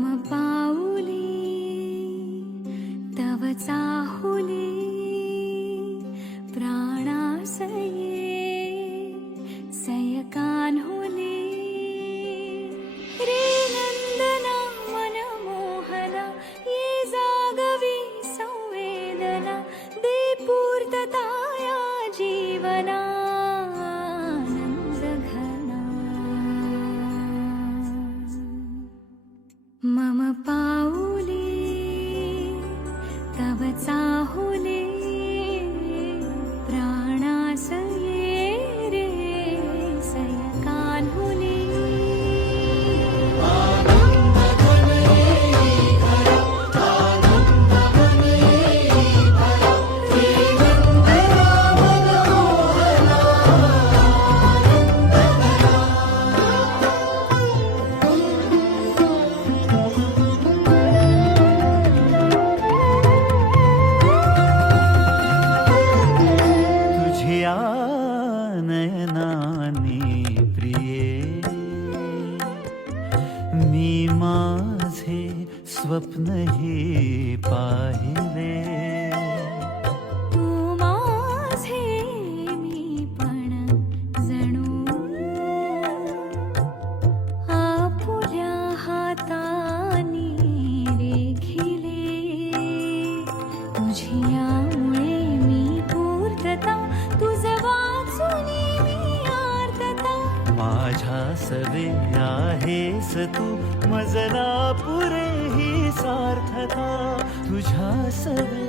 मम पाऊली तव चाहुली प्राणासये सयकान्हुली रे नंदना मनमोहना ये जागवी संवेदना दे पूर्तता या जीवना आनंदघना मम पाऊली तव चाहुली प्राणासये रे सयकान्हुली तुझ्या नयनाने प्रिये मी माझे स्वप्न हे पाहिले तू माझे मी पण जणू आपुल्या हातानी रेखिले तुझ्यामुळे मी पूर्तता तुझ वाचुनी मी आर्तता माझ्या सवे आहेस तू मजना पुरे ही सार्थता तुझ्या सवे